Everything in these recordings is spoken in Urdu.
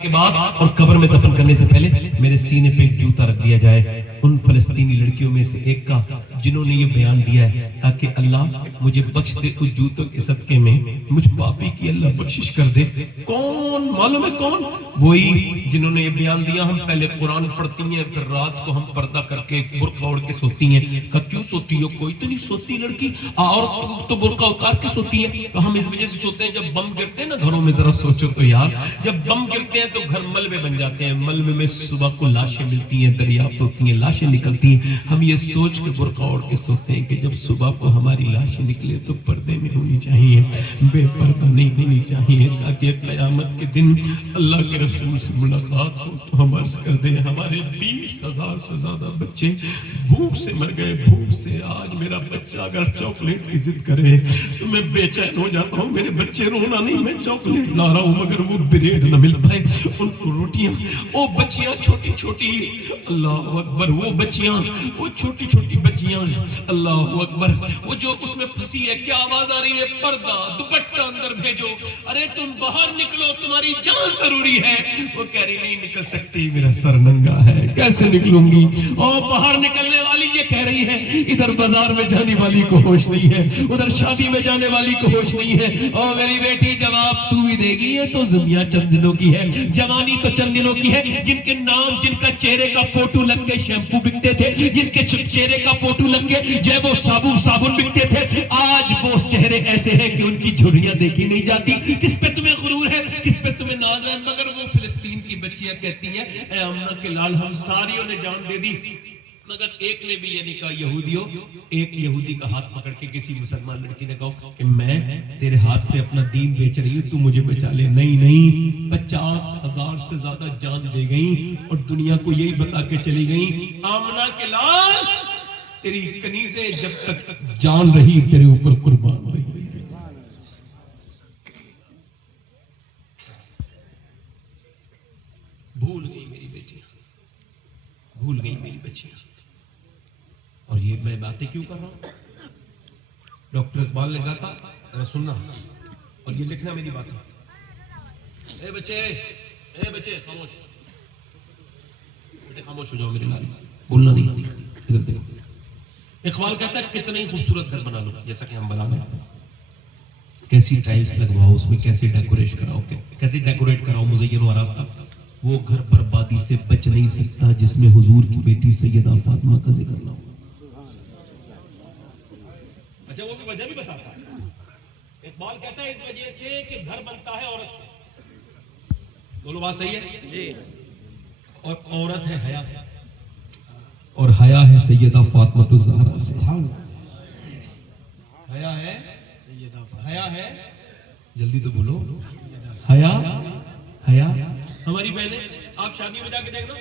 کے بعد اور قبر میں دفن کرنے سے پہلے میرے سینے پہ ایک جوتا رکھ دیا جائے ان فلسطینی لڑکیوں میں سے ایک کا جنہوں نے یہ بیان دیا ہے تاکہ اللہ مجھے بخش دے اس جوتوں کے صدقے میں مجھ پاپی کی اللہ بخشش کر دے۔ کون معلوم ہے کون؟ وہی جنہوں نے یہ بیان دیا ہم پہلے قرآن پڑھتی ہیں پھر رات کو ہم پردہ کر کے برقع اوڑھ کے سوتی ہیں۔ کہا کیوں سوتی ہو؟ کوئی تو نہیں سوتی لڑکی، اور تو برقع اتار کے سوتی ہے۔ تو ہم اس وجہ سے سوتے ہیں جب بم گرتے ہیں نا گھروں میں، ذرا سوچو تو یار، جب بم گرتے ہیں تو گھر ملبے بن جاتے ہیں، ملبے میں صبح کو لاشیں ملتی ہیں، دریافت ہوتی ہیں، لاشیں نکلتی ہیں۔ ہم یہ سوچ کے برقع اوڑھ کے سوتے ہیں کہ جب صبح کو ہماری لاشیں نکلے تو پردے میں ہونی چاہیے، بے پردہ نہیں ہونی چاہیے، تاکہ قیامت کے دن اللہ کے رسول سے ملاقات ہو تو ہم عرض کر دیں ہمارے 20,000 سے زیادہ بچے بھوک سے مر گئے، بھوک سے۔ آج میرا بچہ اگر چاکلیٹ کی ضد کرے تو میں بے چین ہو جاتا ہوں، میرے بچے رونا نہیں، میں چاکلیٹ لا رہا ہوں مگر وہ بریڈ نہ مل پائے، ان کو روٹیاں، وہ بچیاں چھوٹی چھوٹی، اللہ اکبر، وہ بچیاں، وہ چھوٹی چھوٹی بچیاں، اللہ اکبر، وہ جو اس میں پھنسی ہے، کیا آواز آ رہی ہے؟ پردہ، دوپٹہ اندر بھیجو، ارے تم باہر نکلو، تمہاری جان ضروری ہے۔ وہ کہہ رہی نہیں نکل سکتی، میرا سر ننگا ہے، کیسے نکلوں گی؟ اور باہر نکلنے والی یہ کہہ رہی ہے ادھر بازار میں جانے والی کو ہوش نہیں ہے، ادھر شادی میں جانے والی کو ہوش نہیں ہے۔ اور میری بیٹی جواب تو بھی دے گی، یہ تو دنیا چند دنوں کی ہے، جوانی تو چند دنوں کی ہے۔ جن کے نام، جن کا چہرے کا فوٹو لگ کے شیمپو بکتے تھے، جن کے چہرے کا فوٹو لگ کے جو ہے وہ صابن بکتے تھے، آج وہ چہرے ایسے ہیں کہ ان کی جھریاں دیکھی نہیں جاتی۔ کس پہ تمہیں غرور ہے، کس پہ تمہیں ناز ہے؟ مگر وہ فلسطین کی بچیاں کہتی ہیں اے آمنہ کے لال ہم ساریوں نے جان دے دی، مگر ایک نے بھی یہ نہیں کہا یہودیوں۔ ایک یہودی کا ہاتھ پکڑ کے کسی مسلمان لڑکی نے کہا کہ میں تیرے ہاتھ پہ اپنا دین بیچ رہی ہوں، تو مجھے بچا لے۔ نہیں نہیں، 50,000 سے زیادہ جان دے گئیں اور دنیا کو یہی بتا کے چلی گئیں آمنہ کے لال تیری کنیزیں جب تک جان رہی تیرے اوپر قربان رہی۔ بھول گئی میری بیٹی، بھول گئی میری بچی۔ اور یہ میں باتیں کیوں کر رہا ہوں؟ ڈاکٹر اقبال نے کہا تھا، سننا اور یہ لکھنا میری بات ہے۔ اے بچے خاموش، بیٹے خاموش ہو جاؤ میرے لال، بولنا نہیں، ادھر دیکھو۔ اقبال کہتا ہے کتنا ہی خوبصورت گھر بنا لو جیسا کہ ہم بنا لیں، کیسی ٹائلز لگواؤ اس میں، کیسے ڈیکوریٹ کراؤ مزین و آراستہ، وہ گھر بربادی سے بچ نہیں سکتا جس میں حضور کی بیٹی سیدہ فاطمہ کا ذکر نہ ہو۔ اچھا وہ بھی وجہ بھی بتاتا ہے، اقبال کہتا ہے اس وجہ سے کہ گھر بنتا ہے عورت سے۔ بولو بات صحیح ہے جی؟ اور عورت ہے حیا سے، اور حیا ہے سیدہ فاطمہ الزہرا سے۔ حیا ہے، حیا ہے، جلدی تو بولو، حیا ہماری بہنیں، آپ شادی میں جا کے دیکھنا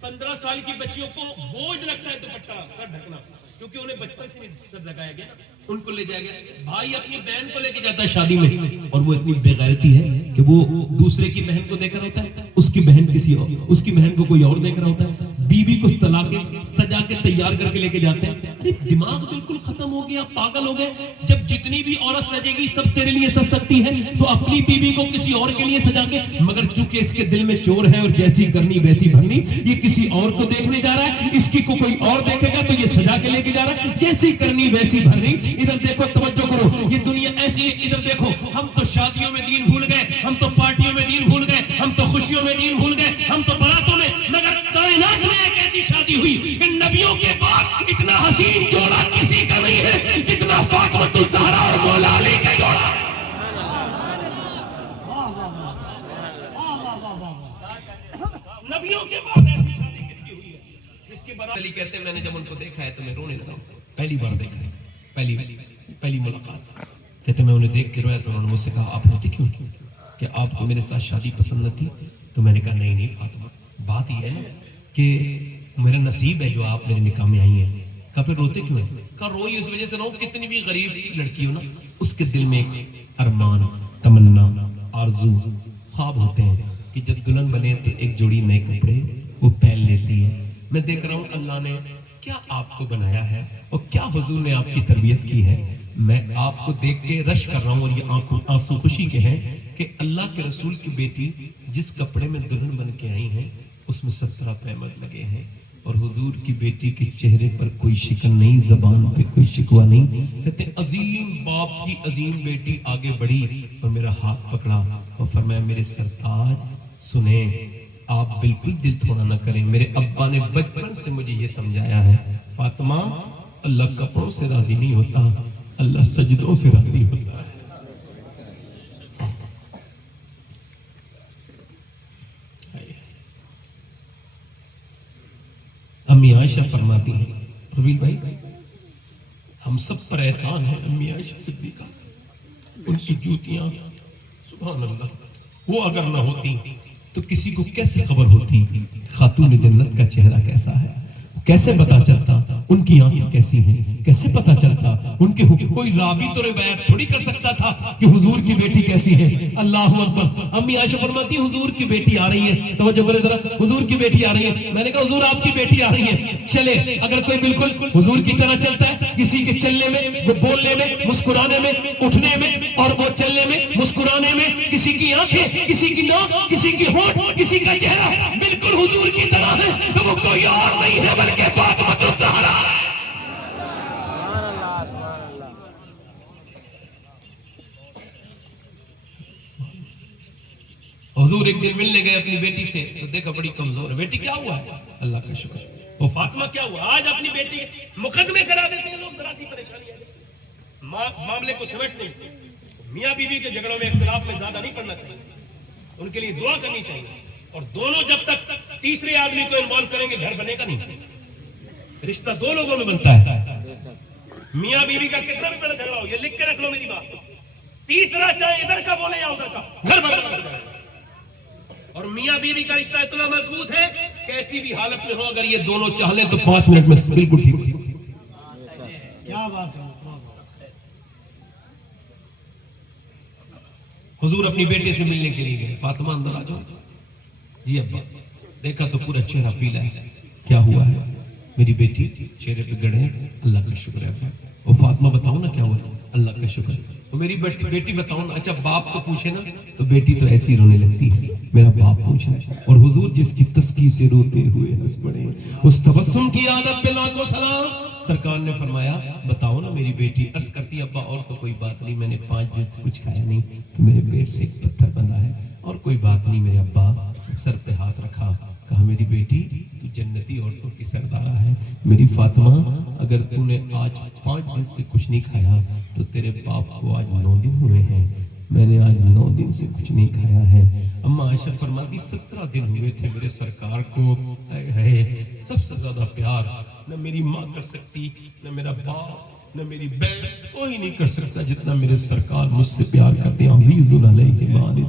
15 سال کی بچیوں کو بوجھ لگتا ہے دوپٹہ سر ڈھکنا، کیونکہ انہیں بچپن سے نہیں سر لگایا گیا، ان کو لے جایا گیا۔ بھائی اپنی بہن کو لے کے جاتا ہے شادی میں اور وہ اتنی بے غیرتی ہے کہ وہ دوسرے کی بہن کو دیکھ رہا ہوتا ہے، اس کی بہن کسی اور، اس کی بہن کو کوئی اور دیکھ رہا ہوتا ہے، بیوی کو تلا کے سجا کے تیار کر کے لے کے جاتے ہیں۔ ارے دماغ بالکل ختم ہو گیا، پاگل ہو گئے۔ جب جتنی بھی عورت سجے گی سب تیرے لیے سج سکتی ہے تو اپنی بیوی کو کسی اور کے لیے سجا کے، مگر چونکہ اس کے دل میں چور ہے اور جیسی کرنی ویسی بھرنی، یہ کسی اور کو دیکھنے جا رہا ہے، اس کی کو کوئی اور دیکھے گا تو یہ سجا کے لے کے جا رہا ہے، جیسی کرنی ویسی بھرنی۔ ادھر دیکھو، توجہ کرو، یہ دنیا ایسی ہے۔ ادھر دیکھو، ہم تو شادیوں میں دین بھول گئے، ہم تو پارٹیوں میں دین بھول گئے، ہم تو خوشیوں میں دین بھول گئے، ہم تو باراتوں میں، مگر کائنات میں ایک ایسی شادی ہوئی کہ نبیوں کے بعد اتنا حسین جوڑا کسی کا نہیں ہے جتنا فاطمہ الزہرا اور مولا علی کا جوڑا۔ نبیوں کے بعد ایسی شادی کس کی ہوئی ہے جس کی برات علی کہتے ہیں میں نے جب ان کو دیکھا ہے تو میں رونے لگا، پہلی بار دیکھا ہے، پہلی ملاقات، کہتے میں انہیں دیکھ کے رویا تو انہوں نے مجھ سے کہا آپ روتے کیوں؟ کہ آپ کو میرے ساتھ شادی پسند نہ تھی؟ تو میں نے کہا نہیں فاطمہ، بات یہ ہے کہ میرا نصیب ہے جو آپ میرے نکاح میں آئی ہیں۔ کہا پھر روتے کیوں ہیں؟ کہا روئی اس وجہ سے نہ ہو، کتنی بھی غریب کی لڑکی ہو نا، اس کے دل میں ایک ارمان، تمنا، آرزو، خواب ہوتے ہیں کہ جب دلہن بنے تو ایک جوڑی نئے کپڑے وہ پہن لیتی ہے۔ میں دیکھ رہا ہوں اللہ نے کیا آپ کو بنایا ہے اور کیا حضور نے آپ کی تربیت کی ہے میں آپ کو دیکھ کے رش کر رہا ہوں، اور یہ آنسو خوشی کے ہیں کہ اللہ کے رسول کی بیٹی جس کپڑے میں دلہن بن کے آئی ہیں اس میں 17 پیمد لگے ہیں، اور حضور کی بیٹی کے چہرے پر کوئی شکن نہیں، زبان پہ کوئی شکوہ نہیں۔ کہتے ہیں عظیم باپ کی عظیم بیٹی آگے بڑھی اور میرا ہاتھ پکڑا اور فرمایا میرے سرتاج سنیں، آپ بالکل دل تھوڑا نہ کریں، میرے ابا نے بچپن سے مجھے یہ سمجھایا ہے فاطمہ، اللہ کپڑوں سے راضی نہیں ہوتا، اللہ سجدوں سے راضی ہوتا ہے۔ امی عائشہ فرماتی ہیں رویل بھائی ہم سب پر احسان ہے امی عائشہ صدیقہ، ان کی جوتیاں سبحان اللہ، وہ اگر نہ ہوتی تو کسی کو کیسے خبر ہوتی خاتون جنت کا چہرہ کیسا ہے، کیسے پتا چلتا ان کی آنکھیں کیسی ہیں، کیسے پتا چلتا ان کے حکم، کوئی راوی تو روایت تھوڑی کر سکتا تھا کہ حضور کی بیٹی کیسی ہے۔ اللہ اکبر۔ امی عائشہ فرماتی حضور کی بیٹی آ رہی ہے، توجہ کرے ذرا، حضور کی بیٹی آ رہی ہے۔ میں نے کہا حضور آپ کی بیٹی آ رہی ہے، چلے اگر کوئی بالکل حضور کی طرح چلتا ہے، کسی کے چلنے میں، وہ بولنے میں، مسکرانے میں، اٹھنے میں اور وہ چلنے میں، مسکرانے میں، کسی کی آنکھیں، کسی کی ناک، کسی کی ہونٹ، کسی کا چہرہ بالکل حضور کی طرح ہے تو وہ کوئی اور نہیں ہے بلکہ فاطمہ الزہرا ہے۔ سبحان اللہ سبحان اللہ۔ حضور ایک دن ملنے گئے اپنی بیٹی سے تو دیکھا بڑی کمزور ہے، بیٹی کیا ہوا ہے؟ اللہ کا شکر، وہ فاطمہ کیا ہوا؟ آج اپنی بیٹی مقدمے کرا دیتے ہیں لوگ، ذرا سی پریشانی ہے، معاملے کو سمجھ نہیں۔ میاں بیوی کے جھگڑوں میں اختلاف میں زیادہ نہیں پڑنا چاہیے، ان کے لیے دعا کرنی چاہیے، اور دونوں جب تک تیسرے آدمی کو انوالو کریں گے گھر بنے گا نہیں۔ رشتہ دو لوگوں میں بنتا ہے، میاں بیوی کا کتنا بھی بڑا جھگڑا ہو، یہ لکھ کے رکھ لو میری بات، تیسرا چاہے ادھر کا بولے یا ادھر کا، گھر بنا۔ اور میاں بیوی کا رشتہ اتنا مضبوط ہے کہ ایسی بھی حالت میں ہو اگر یہ دونوں چاہ لیں تو 5 منٹ میں بالکل ٹھیک ہو۔ کیا بات ہے۔ حضور اپنی بیٹے سے ملنے کے لیے گئے، فاطمہ اندر آ جاؤ۔ جی ابا، دیکھا تو پورا چہرہ پیلا ہے، کیا ہوا ہے؟ میری بیٹی چہرے پہ گڑھے ہیں، اللہ کا شکر ہے ابا۔ وہ فاطمہ بتاؤ نا کیا ہوا؟ اللہ کا شکر ہے۔ وہ میری بیٹی بتاؤ نا، اچھا باپ تو پوچھے نا تو بیٹی تو ایسی رونے لگتی ہے، میرا باپ پوچھنا۔ اور حضور جس کی تسکی سے روتے ہوئے ہنس پڑے، اس تبسم کی عادت پہ لاکھوں سلام۔ سرکار نے فرمایا بتاؤ نا میری بیٹی، عرض کرتی ابا اور تو کوئی بات نہیں، میں نے 5 دن سے کچھ کھایا نہیں تو میرے پیٹ سے ایک پتھر بندھا ہے، اور کوئی بات نہیں۔ میرے ابا سر پہ ہاتھ رکھا، کہا میری بیٹی تو جنتی عورتوں کی سردارہ ہے، میری فاطمہ اگر تو نے آج 5 دن سے کچھ نہیں کھایا تو تیرے باپ کو آج 9 دن ہوئے ہیں، میں نے آج 9 دن سے کچھ نہیں کھایا ہے۔ اما عائشہ فرماتی 17 دن ہوئے تھے میرے سرکار کو، ہے سب سے زیادہ پیار نہ میری ماں کر سکتی، نہ میرا باپ، نہ میری بہن، کوئی نہیں کر سکتا جتنا میرے سرکار مجھ سے پیار کرتے ہیں۔ عزیز علیہ مانی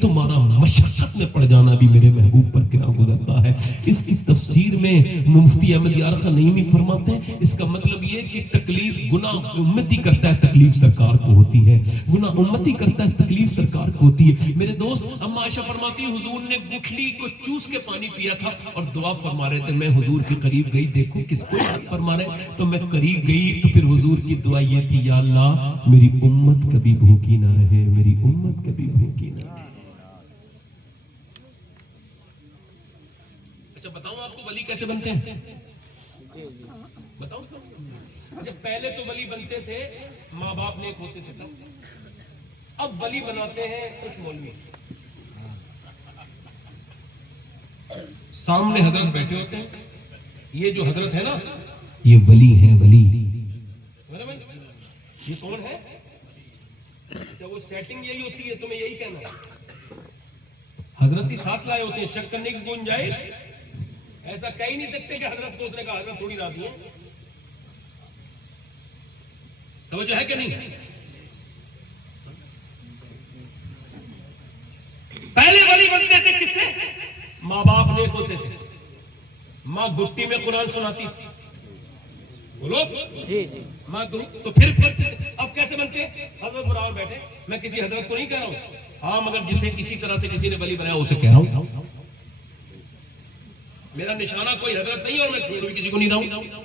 تمہارا مشقت میں پڑ جانا بھی میرے محبوب پر کیا گزرتا ہے۔ اس کی تفسیر میں مفتی احمد یار خان نعیمی فرماتے ہیں اس کا مطلب یہ کہ تکلیف گناہ امتی کرتا ہے، تکلیف سرکار کو ہوتی ہے، گناہ امتی کرتا ہے، تکلیف سرکار کو ہوتی ہے۔ میرے دوست اما عائشہ فرماتی حضور نے گٹھلی کو چوس کے پانی پیا تھا اور دعا فرما رہے تھے، میں حضور کے قریب گئی دیکھوں کس کو یاد فرما رہے، تو میں قریب گئی تو پھر حضور کی دعا یہ تھی، یا اللہ میری امت کبھی بھوکی نہ رہے، میری امت کبھی بھوکی نہ رہے۔ اچھا بتاؤں آپ کو ولی کیسے بنتے ہیں؟ بتاؤں؟ اچھا پہلے تو ولی بنتے تھے ماں باپ نیک ہوتے تھے، اب ولی بناتے ہیں کچھ مولوی، سامنے حضرت بیٹھے ہوتے ہیں، یہ جو حضرت ہے نا یہ ولی ہے، ولی یہ کون ہے؟ جب وہ سیٹنگ یہی ہوتی ہے تمہیں یہی کہنا ہے، حضرت ہی ساتھ لائے ہوتے ہیں، شک کرنے کی گنجائش ایسا کہہ ہی نہیں سکتے کہ حضرت کو اس نے کہا، حضرت تھوڑی راضی ہے، توجہ ہے کہ نہیں؟ پہلے ولی بنتے تھے کس سے؟ ماں باپ نیک ہوتے تھے، ماں گٹی میں قرآن سناتی تھی، بولو جی جی، ماں تو پھر اب کیسے بنتے؟ حضرت برابر بیٹھے، میں کسی حضرت کو نہیں کہہ رہا ہوں، ہاں مگر جسے کسی طرح سے کسی نے ولی بنایا اسے کہہ رہا ہوں، میرا نشانہ کوئی حضرت نہیں اور میں چھوڑ بھی کسی کو نہیں رہا ہوں،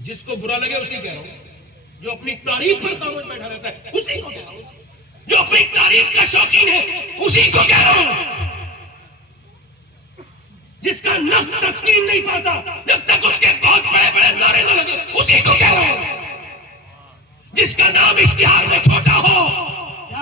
جس کو برا لگے اسے کہہ رہا ہوں، جو اپنی تعریف پر خاموش بیٹھا رہتا ہے اسی کو کہہ رہا ہوں، جو اپنی تعریف کا شوقین ہے اسی کو کہہ رہا ہوں، جس کا نفس تسکین نہیں پاتا جب تک اس کے بہت بڑے بڑے نعرے نہ لگے اسی کو کہہ رہا ہوں، جس کا نام اشتہار میں چھوٹا ہو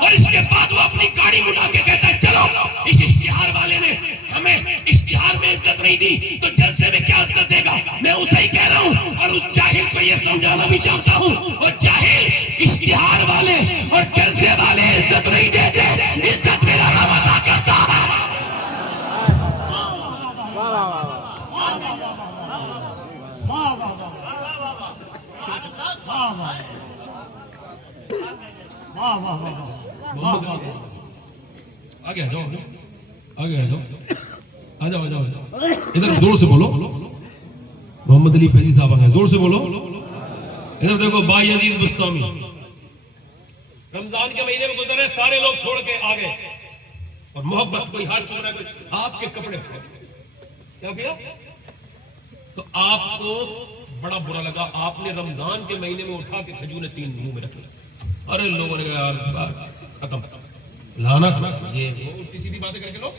اور اس کے بعد وہ اپنی گاڑی اٹھا کے کہتا ہے چلو اس اشتہار والے نے ہمیں اشتہار میں عزت نہیں دی تو جلسے میں کیا عزت دے گا، میں اسے ہی کہہ رہا ہوں اور اس جاہل کو یہ سمجھانا بھی چاہتا ہوں، اور جاہل اشتہار والے اور جلسے والے عزت نہیں دیتے، عزت میرا رب عطا کرتا ہے۔ واہ واہ واہ واہ واہ واہ واہ واہ واہ واہ واہ واہ واہ۔ آگے آ جاؤ، آگے آ جاؤ، آ جاؤ، آ جاؤ، ادھر زور سے بولو، محمد علی فیضی صاحب آ گئے، زور سے بولو، ادھر دیکھو بائی عزیز بستامی، رمضان کے مہینے میں گزرے سارے لوگ چھوڑ کے آ گئے اور محبت کوئی ہاتھ چھوڑ رہا ہے، کوئی آپ کے کپڑے پھاڑ کیا کیا تو آپ کو بڑا برا لگا، آپ نے رمضان کے مہینے میں اٹھا کے کھجور 3 منہ میں رکھے، ارے لوگوں نے کہا یار ختم لعنت یہ وہ الٹی سیدھی باتیں کر کے لوگ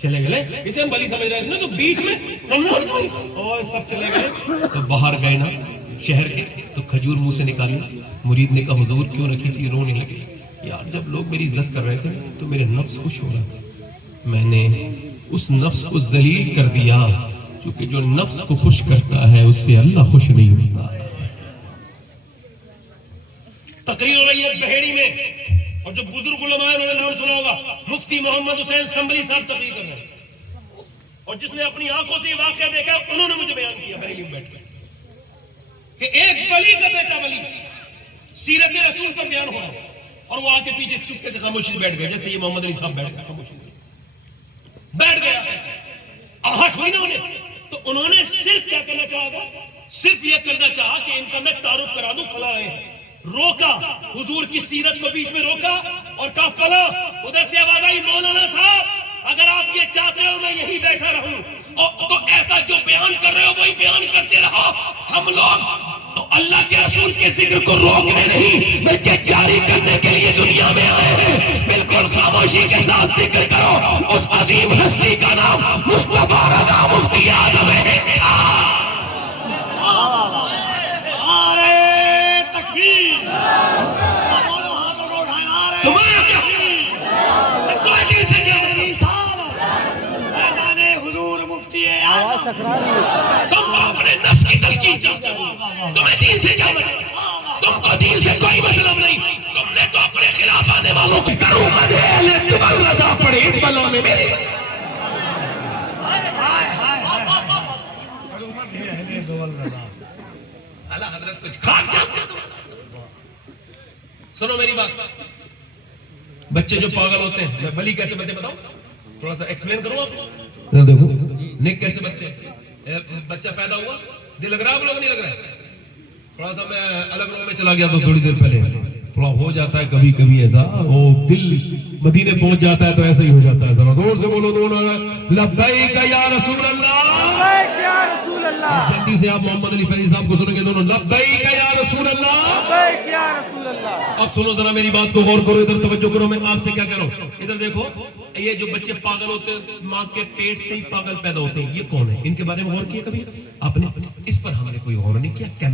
چلے گئے، اسے ہم بلی سمجھ رہے تھے نا، تو بیچ میں اور سب چلے گئے تو باہر گئے نا شہر کے تو کھجور منہ سے نکالی، مرید نے کہا حضور کیوں رکھی تھی، رونے لگے، یار جب لوگ میری عزت کر رہے تھے تو میرے نفس خوش ہو رہا تھا، میں نے اس نفس کو ذلیل کر دیا، کیونکہ جو نفس کو خوش کرتا ہے اس سے اللہ خوش نہیں ہوتا۔ تقریر ہو رہی ہے بحیری میں اور جو بزرگ علماء انہوں نے نام سنا ہوگا مفتی محمد حسین سنبھلی صاحب تقریر کر رہے ہیں، اور جس نے اپنی آنکھوں سے یہ واقعہ دیکھا انہوں نے مجھے بیان کیا بریلی میں بیٹھ کر کہ ایک ولی کا بیٹا ولی سیرت رسول پر بیان ہو رہا ہے اور وہ آ کے پیچھے چپکے سے خاموشی سے بیٹھ گئے، جیسے یہ محمد علی صاحب بیٹھ گئے، خاموشی سے بیٹھ گیا، آہٹ ہوئی نا انہیں، تو انہوں نے صرف کیا کرنا چاہا تھا، صرف یہ کرنا چاہا کہ ان کا میں تعارف کرا دوں، فلاں ہے، روکا حضور کی سیرت کو بیچ میں روکا اور کہا فلاں، ادھر سے آواز آئی مولانا صاحب اگر آپ یہ چاہتے ہو میں یہی بیٹھا رہوں تو ایسا جو بیان کر رہے ہو وہی بیان کرتے رہو، ہم لوگ تو اللہ کے رسول کے ذکر کو روکنے نہیں بلکہ جاری کرنے کے لیے دنیا میں آئے ہیں، بالکل خاموشی کے ساتھ ذکر کرو اس عظیم ہستی کا نام مصطفیٰ رضا مفتی اعظم ہے۔ نعرے تکبیر، دونوں ہاتھوں کو اٹھائیں، نعرے تمہارا کیا کوئی سے کیا رسالت، میدان حضور مفتی اعظم، تم اپنے نفس کی تشکیل چاہتے ہو، تمہیں دین سے کیا مطلب، تم کو دین سے کوئی مطلب نہیں، تم نے تو اپنے خلاف آنے والوں کو کرو مدے اہل رضا پڑے اس بلا میں میری حرمت ہے اہل دول رضا۔ اللہ حضرت کچھ خاک چاہتے ہیں سنو میری بات، بچے جو پاگل ہوتے ہیں، میں بلی کیسے بچے بتاؤں، تھوڑا سا ایکسپلین کروں آپ کو، دیکھو نیک کیسے بچتے ہیں، بچہ پیدا ہوا دل لگ رہا ہے آپ لوگ نہیں لگ رہا ہے، تھوڑا سا میں الگ روم میں چلا گیا تو تھوڑی دیر پہلے تھوڑا ہو جاتا ہے کبھی کبھی ایسا، وہ دل مدینے پہنچ جاتا ہے تو ایسا ہی ہو جاتا ہے، ذرا زور سے بولو دونوں، لبیک یا رسول اللہ، لبیک یا رسول اللہ، جلدی سے آپ محمد علی فیضی صاحب کو سنیں گے دونوں، لبیک یا رسول اللہ، لبیک یا رسول اللہ۔ اب سنو ذرا میری بات کو غور کرو، ادھر توجہ کرو، میں آپ سے کیا کہہ رہا ہوں، ادھر دیکھو، یہ جو بچے پاگل ہوتے ہیں ماں کے پیٹ سے ہی پاگل پیدا ہوتے ہیں، یہ کون ہے، ان کے بارے میں غور کیا کبھی آپ نے، اس پر ہم نے کوئی غور نہیں کیا،